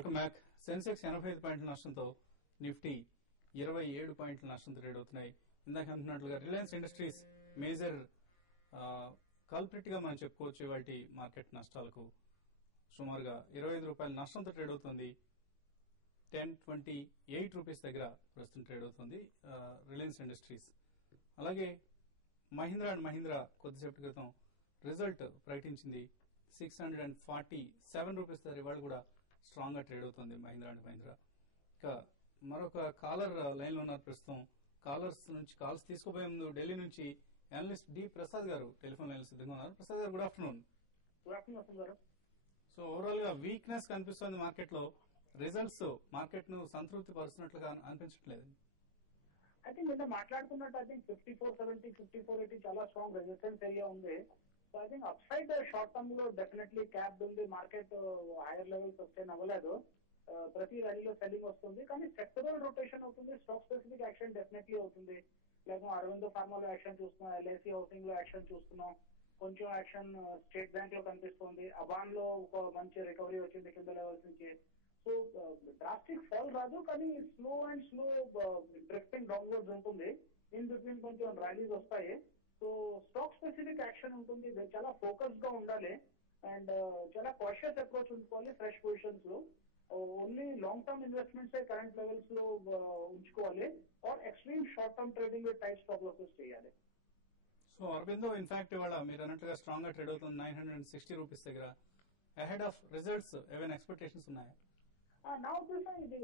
Welcome back. Sensex 85 పాయింట్ల నష్టంతో, Nifty 27 పాయింట్ల నష్టంతో ట్రేడ్ అవుతున్నాయి. ఇందాక అంటున్నట్లుగా రిలయన్స్ ఇండస్ట్రీస్ మేజర్ కల్ప్రిట్ గా మనం చెప్పుకోవచ్చు. వాటి మార్కెట్ నష్టాలకు సుమారుగా 25 రూపాయల నష్టంతో ట్రేడ్ అవుతుంది. 1028 రూపీస్ దగ్గర ప్రస్తుతం ట్రేడ్ అవుతుంది రిలయన్స్ ఇండస్ట్రీస్. అలాగే మహీంద్రా అండ్ మహీంద్రా కొద్దిసేపటి క్రితం రిజల్ట్ ప్రకటించింది. 647 రూపీస్ దగ్గర ఇవాళ కూడా స్ట్రాంగ్ గా ట్రేడ్ అవుతుంది మహీంద్రా అండ్ మహీంద్రా. ఇక మరొక కాలర్ లైన్ లో ఉన్నారు ప్రస్తుతం. కాలర్స్ నుంచి కాల్స్ తీసుకోబోయే ముందు ఢిల్లీ నుంచి అనలిస్ట్ డి ప్రసాద్ గారు టెలిఫోన్ లైన్ సిద్ధంగా ఉన్నారు. ప్రసాద్ గారు, గుడ్ ఆఫ్టర్నూన్. సో ఓవరాల్ గా వీక్నెస్ కనిపిస్తోంది మార్కెట్ లో. రిజల్ట్స్ మార్కెట్ ను సంతృప్తి పరుస్తున్నట్లుగా అనిపించట్లేదు. ఐ థింక్ నిన్న మాట్లాడుతున్నట్టు ఐ థింక్ 5470, 5480 చాలా స్ట్రాంగ్ రెసిస్టెన్స్ ఏరియా ఉంది. So I think up side short term లో డెఫినెట్లీ క్యాప్ ఉంది. మార్కెట్ హైయర్ లెవెల్స్ సస్టైన్ అవ్వలేదు. ప్రతి ర్యాలీలో సెల్లింగ్ వస్తుంది, కానీ సెక్టరల్ రొటేషన్ అవుతుంది. స్టాక్ స్పెసిఫిక్ యాక్షన్ డెఫినెట్లీ అవుతుంది. లేక అరవిందో ఫార్మాలో యాక్షన్ చూస్తున్నాం, ఎల్ఐసి హౌసింగ్ లో యాక్షన్ చూస్తున్నాం, కొంచెం యాక్షన్ స్టేట్ బ్యాంక్ లో కనిపిస్తుంది. అబాన్ లో ఒక మంచి రికవరీ వచ్చింది కింద లెవెల్స్ నుంచి. సో డ్రాస్టిక్ ఫాల్ రాదు, కానీ slow and slow drifting downwards ఉంటుంది. ఇన్ బిట్వీన్ కొంచెం ర్యాలీస్ వస్తాయి. సో స్టాక్ స్పెసిఫిక్ యాక్షన్ ఉంటుంది. చాలా ఫోకస్ గా ఉండాలి అండ్ చాలా కాషియస్ అప్రోచ్ ఉంచుకోవాలి ఫ్రెష్ పొజిషన్స్ లో. Only long term investments current levels లో ఉంచుకోవాలి, are extreme short term trading type stop losses చేయాలి. సో అరవిందో ఇన్ఫాక్ట్ ఇవాళ మీరు అన్నట్లుగా స్ట్రాంగ్ గా ట్రేడ్ అవుతుంది 960 రూపీస్ దగ్గర. అహెడ్ ఆఫ్ రిజల్ట్స్ ఏవైనా ఎక్స్పెక్టేషన్స్ ఉన్నాయా? నా ఉద్దేశం ఇది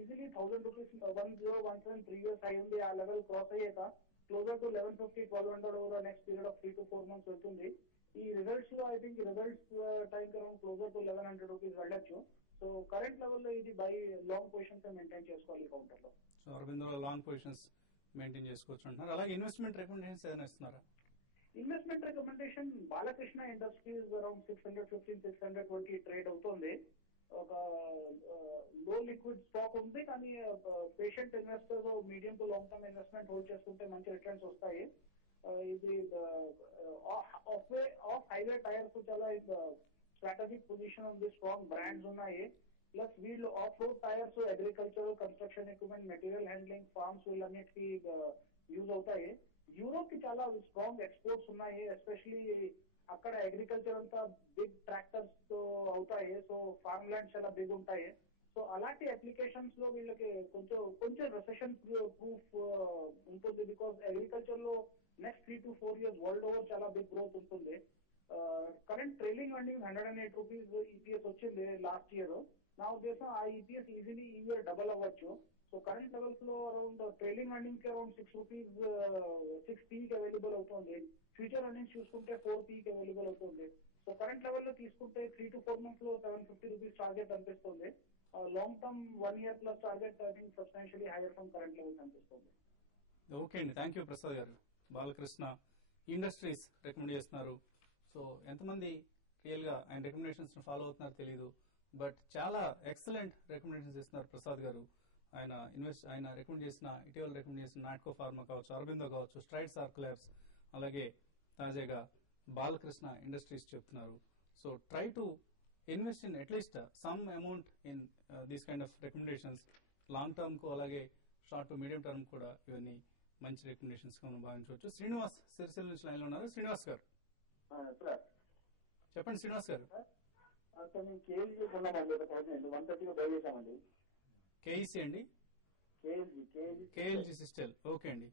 ఈజీలీ 1000 రూపీస్ 1017 ప్రీవియస్ హై ఉంది. ఆ లెవెల్ క్రాస్ అయ్యాక closer to 1150, 1200 over next period of 3 to 4 months వెళ్తుంది. ఈ రిజల్ట్స్ లో I think results time around closer to 1100 rupees వెళ్ళొచ్చు. సో కరెంట్ లెవెల్ లో ఇది బై లాంగ్ పొజిషన్స్ మెయింటైన్ చేసుకోవాలి కౌంటర్ లో. So Aurobindo long positions maintain చేసుకోవచ్చు అంటున్నారు. అలాగే ఇన్వెస్ట్మెంట్ రికమెండేషన్స్ ఏదైనా ఇస్తున్నారా? Investment recommendation Balakrishna industries around 615, 620 trade అవుతుంది. ఒక లో లిక్విడ్ స్టాక్ ఉంది, కానీ patient investors medium to long term investment hold చేసుకుంటే మంచి రిటర్న్స్ వస్తాయి. ఇది ఆఫ్ హైవే టైర్స్ చాలా స్ట్రాటజిక్ పొజిషన్ ఉంది, స్ట్రాంగ్ బ్రాండ్స్ ఉన్నాయి. ప్లస్ వీళ్ళు off road tyres agriculture, construction equipment, material handling, farms వీళ్ళన్నిటికీ యూజ్ అవుతాయి. యూరోప్ కి చాలా స్ట్రాంగ్ ఎక్స్పోర్ట్స్ ఉన్నాయి. ఎస్పెషలీ అక్కడ అగ్రికల్చర్ అంతా బిగ్ ట్రాక్టర్స్ తో అవుతాయి. సో ఫార్మ్ ల్యాండ్స్ చాలా బిగ్ ఉంటాయి. సో అలాంటి అప్లికేషన్స్ లో వీళ్ళకి కొంచెం రెసెషన్ ప్రూఫ్ ఉంటుంది. బికాస్ అగ్రికల్చర్ లో next 3 to 4 years world over చాలా బిగ్ గ్రోత్ ఉంటుంది. Current trailing earning 108 rupees EPS వచ్చింది లాస్ట్ ఇయర్. నా ఉద్దేశం ఆ ఈపీఎస్ ఈజీలీ ఈ ఇయర్ డబల్ అవ్వచ్చు. సో కరెంట్ లెవెల్స్ లో అరౌండ్ ట్రైలింగ్ ఎర్నింగ్ కి అరౌండ్ 6 రూపీస్ 6p కి అవైలబుల్ అవుతుంది. ఫ్యూచర్ ఎర్నింగ్స్ చూసుకుంటే 4p కి అవైలబుల్ అవుతుంది. సో కరెంట్ లెవెల్ లో తీసుకుంటే 3 to 4 months లో 750 రూపీస్ టార్గెట్ అనిపిస్తుంది. Long term 1 year plus target I think substantially hire from current levels అనిపిస్తుంది. ఓకే అండి, థ్యాంక్ యూ ప్రసాద్ గారు. బాలకృష్ణ ఇండస్ట్రీస్ రికమెండ్ చేస్తున్నారు. సో ఎంతమంది రియల్ గా ఆయన రికమెండేషన్స్ ఫాలో అవుతున్నారో తెలియదు, బట్ చాలా ఎక్సలెంట్ రికమెండేషన్స్ ఇస్తున్నారు ప్రసాద్ గారు. ఆయన రికమెండ్ చేసిన ఇటీవల రికమెండ్ చేసిన నాట్కో ఫార్మా కావచ్చు, అరబిందో కావచ్చు, స్ట్రైట్స్ ఆర్క్ ల్యాబ్స్, అలాగే తాజాగా బాలకృష్ణ ఇండస్ట్రీస్ చెప్తున్నారు. So try to invest in at least some amount in these kind of recommendations. Long term కు అలాగే షార్ట్ టు మీడియం టర్మ్ కూడా ఇవన్నీ మంచి రికమెండేషన్స్ గా మనం భావించవచ్చు. శ్రీనివాస్ సిరిసిల్ల నుంచి లైన్ లో ఉన్నారు. శ్రీనివాస్ గారు చెప్పండి. శ్రీనివాస్ గారు, కేఈసీ అండి, కేఎల్జీ సిస్టల్. ఓకే అండి,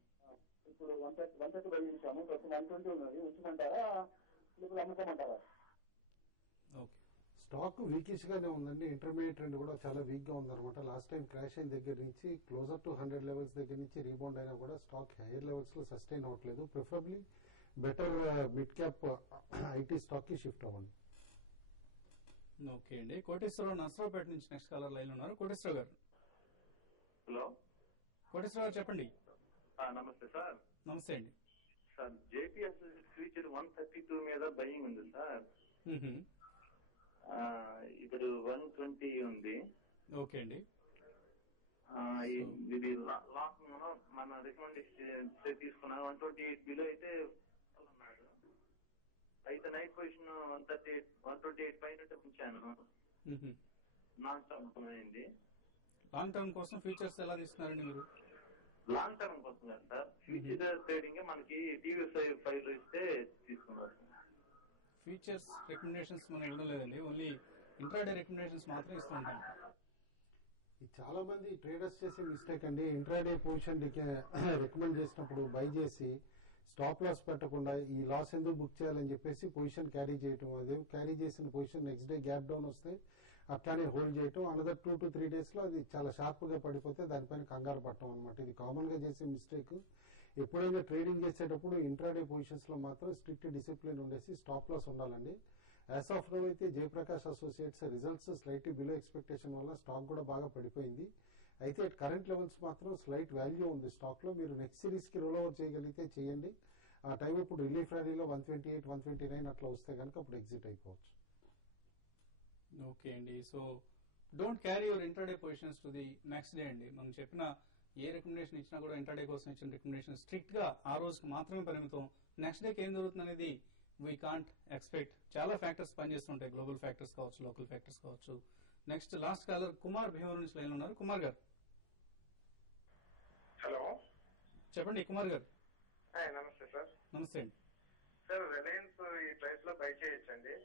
ఇప్పుడు 130 బై చేసాము. ప్రస్తుతం 120 ఉన్నది, ఉంచమంటారా ఇప్పుడు అమ్ముకోమంటారా? ఓకే. స్టాక్ వీకిష్ గానే ఉందండి. ఇంటర్మీడియట్ ట్రెండ్ కూడా చాలా వీక్ గా ఉందన్నమాట. లాస్ట్ టైం క్రాష్ అయిన దగ్గర నుంచి క్లోజర్ టు 100 లెవెల్స్ దగ్గర నుంచి రీబౌండ్ అయినా కూడా స్టాక్ హైయర్ లెవెల్స్ లో సస్టైన్ అవ్వట్లేదు. Preferably better mid cap IT stock కి షిఫ్ట్ అవ్వండి. ఓకే అండి. కోటేశ్వరరావు నర్సరావుపేట నుంచి నెక్స్ట్ కాలర్ లైన్ ఉన్నారు. కోటేశ్వరరావు గారు. హలో, కోటేశ్వరరావు గారు చెప్పండి. నమస్తే సార్. నమస్తే అండి సార్. జేపీఎస్ ఫ్యూచర్ 132 మీద బయింగ్ ఉంది సార్. ఇప్పుడు 120 ఉంది. ఓకే అండి. ఇది లాస్ట్ మన రికమెండేషన్ తీసుకున్నా 128 బిలో అయితే అయితే నైట్ పొజిషన్ 128 పైన ఉంచాను. నాన్ స్టాప్ అయింది. లాంగ్ టర్మ్ కోసం ఫ్యూచర్స్ ఎలా తీసుకున్నారండి మీరు? లాంగ్ టర్మ్ కోసం కదా సార్, ఫ్యూచర్ ట్రేడింగ్ మనకి టీవీ5 ఇస్తే తీసుకున్నారు. ఫ్యూచర్స్ రికమెండేషన్స్ మనం ఇవ్వడం లేదండి, ఓన్లీ ఇంట్రాడే రికమెండేషన్స్ మాత్రం ఇస్తూ ఉంటాం. ఇది చాలా మంది ట్రేడర్స్ చేసే మిస్టేక్ అండి. ఇంట్రాడే పొజిషన్ రికమెండ్ చేసినప్పుడు బై చేసి స్టాప్ లాస్ పెట్టకుండా ఈ లాస్ ఎందుకు బుక్ చేయాలని చెప్పేసి పొజిషన్ క్యారీ చేయటం, అదే క్యారీ చేసిన position next day gap down వస్తే అట్లానే హోల్డ్ చేయటం, అనదర్ 2 to 3 days లో అది చాలా షార్ప్ గా పడిపోతే దానిపైన కంగారు పడటం అనమాట. ఇది కామన్ గా చేసే మిస్టేక్. ఎప్పుడైనా ట్రేడింగ్ చేసేటప్పుడు ఇంట్రాడే పొజిషన్స్ లో మాత్రం స్ట్రిక్ట్ డిసిప్లిన్ ఉండేసి స్టాప్ లాస్ ఉండాలండి. యాజ్ ఆఫ్ నౌ అయితే Jayaprakash associates results slightly below expectation వల్ల స్టాక్ కూడా బాగా పడిపోయింది. అయితే కరెంట్ లెవెల్స్ మాత్రం స్లైట్ వాల్యూ ఉంది స్టాక్ లో. మీరు నెక్స్ట్ సిరీస్ కి రోల్ ఓవర్ చేయగలిగితే చేయండి. ఆ టైం ఇప్పుడు రిలీఫ్ ర్యాలీలో 128, 129 అట్లా వస్తే కనుక అప్పుడు ఎగ్జిట్ అయిపోవచ్చు. ఓకే అండి, so don't carry your intraday positions to the next day అండి. మనం చెప్పిన ఏ రికమెండేషన్ ఇచ్చినా కూడా ఇంట్రాడే కోసం ఇచ్చిన రికమెండేషన్ స్ట్రిక్ట్ గా ఆ రోజుకి మాత్రమే పరిమితం. నెక్స్ట్ డేకి ఏం జరుగుతుంది అనేది వీ కాంట్ ఎక్స్పెక్ట్. చాలా ఫ్యాక్టర్స్ పనిచేస్తుంటాయి, గ్లోబల్ ఫ్యాక్టర్స్ కావచ్చు, లోకల్ ఫ్యాక్టర్స్ కావచ్చు. Next last caller Kumar Bhimavaram నుంచి లైన్ ఉన్నారు. కుమార్ గారు హలో, చెప్పండి. కుమార్ గారు నమస్తే సార్. నమస్తే అండి. సార్ రిలయన్స్ ఈ ప్రైస్ లో బై చేయొచ్చండి.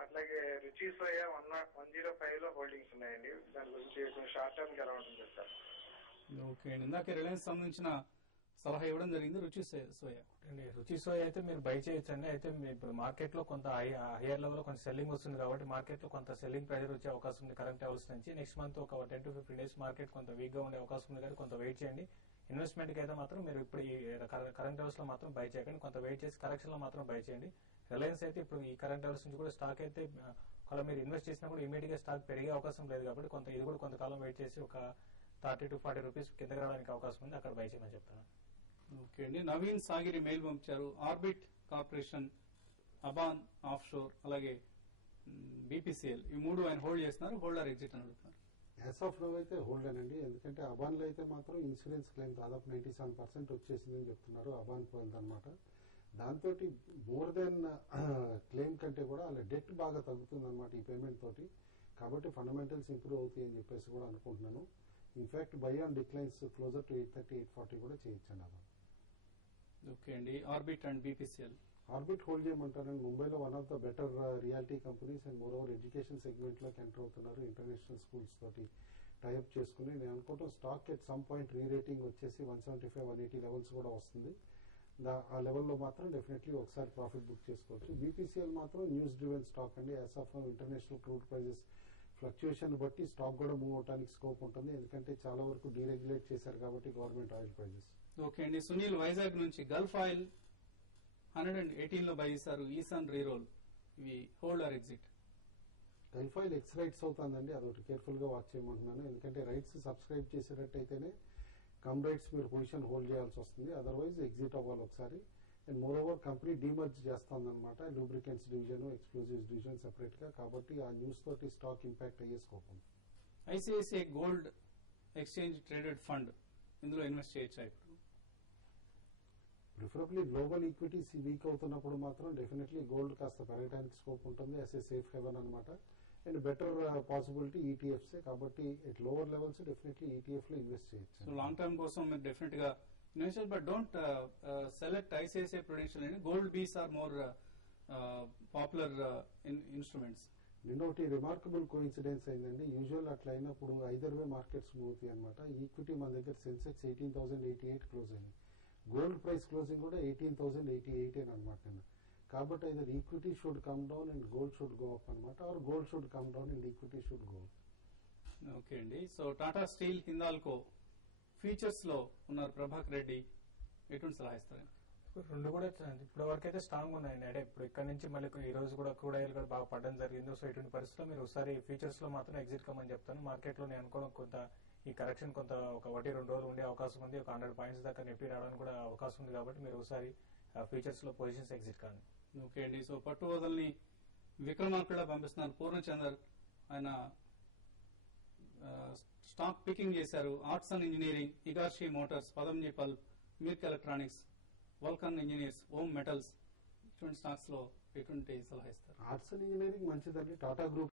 అట్లాగే రుచి సోయా 105 లో హోల్డింగ్స్ ఉన్నాయండి. దాని గురించి షార్ట్ టర్మ్ ఎలా ఉంటుంది సార్? ఓకే అండి, ఇందాక రిలయన్స్ సంబంధించిన సలహా ఇవ్వడం జరిగింది. రుచి సోయా అండి, రుచి సోయా అయితే మీరు బై చేయొచ్చండి. అయితే ఇప్పుడు మార్కెట్ లో కొంత హైయర్ లెవెల్ లో కొంత సెల్లింగ్ వస్తుంది కాబట్టి మార్కెట్ లో కొంత సెల్లింగ్ ప్రెజర్ వచ్చే అవకాశం ఉంది కరెంట్ లెవెల్స్ నుంచి. నెక్స్ట్ మంత్ ఒక 10 to 15 days మార్కెట్ కొంత వీక్ గా ఉండే అవకాశం ఉంది కానీ కొంత వెయిట్ చేయండి. ఇన్వెస్ట్మెంట్ కి అయితే మాత్రం మీరు ఇప్పుడు ఈ కరెంట్ లెవెల్స్ లో మాత్రం బై చేయకండి, కొంత వెయిట్ చేసి కరెక్షన్ లో మాత్రం బై చేయండి. రిలయన్స్ అయితే ఇప్పుడు ఈ కరెంట్ లెవెల్స్ నుంచి కూడా స్టాక్ అయితే ఒకవేళ మీరు ఇన్వెస్ట్ చేసినా కూడా ఇమీడియట్ గా స్టాక్ పెరిగే అవకాశం లేదు కాబట్టి కొంత ఇది కూడా కొంతకాలం వెయిట్ చేసి ఒక 30 to 40 రూపీస్ కిందకి రావడానికి అవకాశం ఉంది, అక్కడ బై చేయమని చెప్తాను. ఓకే అండి, నవీన్ సాగిరి మెయిల్ పంపించారు. ఆర్బిట్ కార్పొరేషన్, అబాన్ ఆఫ్ షోర్, అలాగే బీపీసీఎల్, ఈ మూడు ఆయన హోల్డ్ చేస్తున్నారు. హోల్డర్ ఎగ్జిట్ అని అడుగుతున్నారు. యాజ్ ఆఫ్ నౌ అయితే హోల్డ్ అనండి. ఎందుకంటే అబాన్ లో అయితే మాత్రం ఇన్సూరెన్స్ క్లెయిమ్ దాదాపు 97% వచ్చేసిందని చెప్తున్నారు. అబాన్ పోయింది అనమాట. దాంతో మోర్ దెన్ క్లెయిమ్ కంటే కూడా అలా డెట్ బాగా తగ్గుతుంది అనమాట ఈ పేమెంట్ తోటి. కాబట్టి ఫండమెంటల్స్ ఇంప్రూవ్ అవుతాయి అని చెప్పేసి కూడా అనుకుంటున్నాను. In fact buy on declines closer to 830, 840 కూడా చేయొచ్చండి అబాన్. ఓకే అండి, Orbit and BPCL. Orbit hold చేయమంటారండి. ముంబైలో one of the better reality companies and moreover education segment లోకి ఎంటర్ అవుతున్నారు. ఇంటర్నేషనల్ స్కూల్స్ తోటి టైప్ చేసుకుని నేను అనుకుంటాం stock at some point rerating వచ్చేసి 175, 180 లెవెల్స్ కూడా వస్తుంది. ఆ లెవెల్లో మాత్రం డెఫినెట్లీ ఒకసారి ప్రాఫిట్ బుక్ చేసుకోవచ్చు. బీపీసీఎల్ మాత్రం న్యూస్ డ్రివెన్ స్టాక్ అండి. As of international crude prices fluctuation బట్టి స్టాక్ కూడా మూవ్ అవడానికి స్కోప్ ఉంటుంది. ఎందుకంటే చాలా వరకు డీరెగ్యులేట్ చేశారు కాబట్టి గవర్నమెంట్ ఆయిల్ ప్రైజెస్. ఓకే అండి, సునీల్ వైజాగ్ నుంచి గల్ఫ్ ఆయిల్ 118 లో బై చేశారు. ఈసన్ రీరోల్, ఇవి hold or exit? Gulf Oil ex rights అవుతుందండి, అదొకటి కేర్ఫుల్ గా వాచ్ చేయమంటున్నాను. ఎందుకంటే రైట్స్ సబ్స్క్రైబ్ చేసేటట్టయితేనే కమ్ రైట్స్ మీరు పొజిషన్ హోల్డ్ చేయాల్సి వస్తుంది, అదర్వైజ్ ఎగ్జిట్ అవ్వాలి ఒకసారి. And moreover company demerge చేస్తుందన్నమాట, lubricants division, explosives division separate గా. కాబట్టి ఆ న్యూస్ తోటి స్టాక్ ఇంపాక్ట్ అయ్యే స్కోప్ ఉంది. ICICI gold exchange traded fund, ఇందులో ఇన్వెస్ట్ చేయొచ్చా ఇప్పుడు? ప్రిఫరబ్లీ గ్లోబల్ ఈక్విటీస్ వీక్ అవుతున్నప్పుడు మాత్రం డెఫినెట్లీ గోల్డ్ కాస్త పెరగడానికి స్కోప్ ఉంటుంది యాజ్ ఏ సేఫ్ హెవెన్ అనమాట. And better possibility ETFs. కాబట్టి at lower levels definitely ETF లో ఇన్వెస్ట్ చేయొచ్చు. సో లాంగ్ టర్మ్ కోసం మీరు డెఫినెట్ గా invest, but don't select ICICI prudential అండి. Gold bees or more popular instruments. నిన్న ఒకటి రిమార్కబుల్ కోఇన్సిడెన్స్ అయిందండి. యూజువల్ అట్లా అయినప్పుడు ఐదర్ వే మార్కెట్స్ మూవ్ అవుతాయి అనమాట. ఈక్విటీ మన దగ్గర సెన్సెక్స్ 18,088 క్లోజ్ అయింది. గోల్డ్ ప్రైస్ క్లోజింగ్ కూడా 18,088 అనమాట నిన్న. కాబట్టి either equity should come down and gold should go up అనమాట, or gold should come down and equity should go up. Okay అండి, so Tata steel, Hindalco futures లో ఉన్నారు ప్రభాకర్ రెడ్డి, ఎటువంటి సలహా ఇస్తారు? రెండు కూడా ఇప్పటి వరకు అయితే స్ట్రాంగ్ ఉన్నాయండి. అంటే ఇప్పుడు ఇక్కడ నుంచి మళ్ళీ ఈ రోజు కూడా క్రూడ్ ఆయిల్ కూడా బాగా పడడం జరిగింది. సో ఇటువంటి పరిస్థితుల్లో మీరు ఒకసారి ఫీచర్స్ లో మాత్రం ఎగ్జిట్ కమ్మని చెప్తాను. మార్కెట్ లో నేను అనుకోవడం కొంత ఈ కరెక్షన్ కొంత ఒక 1-2 రోజులు ఉండే అవకాశం ఉంది. ఒక 100 పాయింట్స్ దాకా నిఫ్టీ రావడానికి కూడా అవకాశం ఉంది. కాబట్టి మీరు ఒకసారి ఫీచర్స్ లో పొజిషన్స్ ఎగ్జిట్ కానీ. ఓకే అండి, సో పట్టు వదలని విక్రమార్కుడా పంపిస్తున్నారు పూర్ణచందర్, ఆయన స్టాక్ పికింగ్ చేశారు. ఆర్ట్సన్ ఇంజనీరింగ్, ఇగార్షి మోటార్స్, పదంజీ pulp, Mirc electronics, Vulcan engineers, Om metals, ఇటువంటి స్టాక్స్ లో ఎటువంటి సలహా ఇస్తారు? ఆర్ట్సన్ ఇంజనీరింగ్ మంచిదండి. టాటా గ్రూప్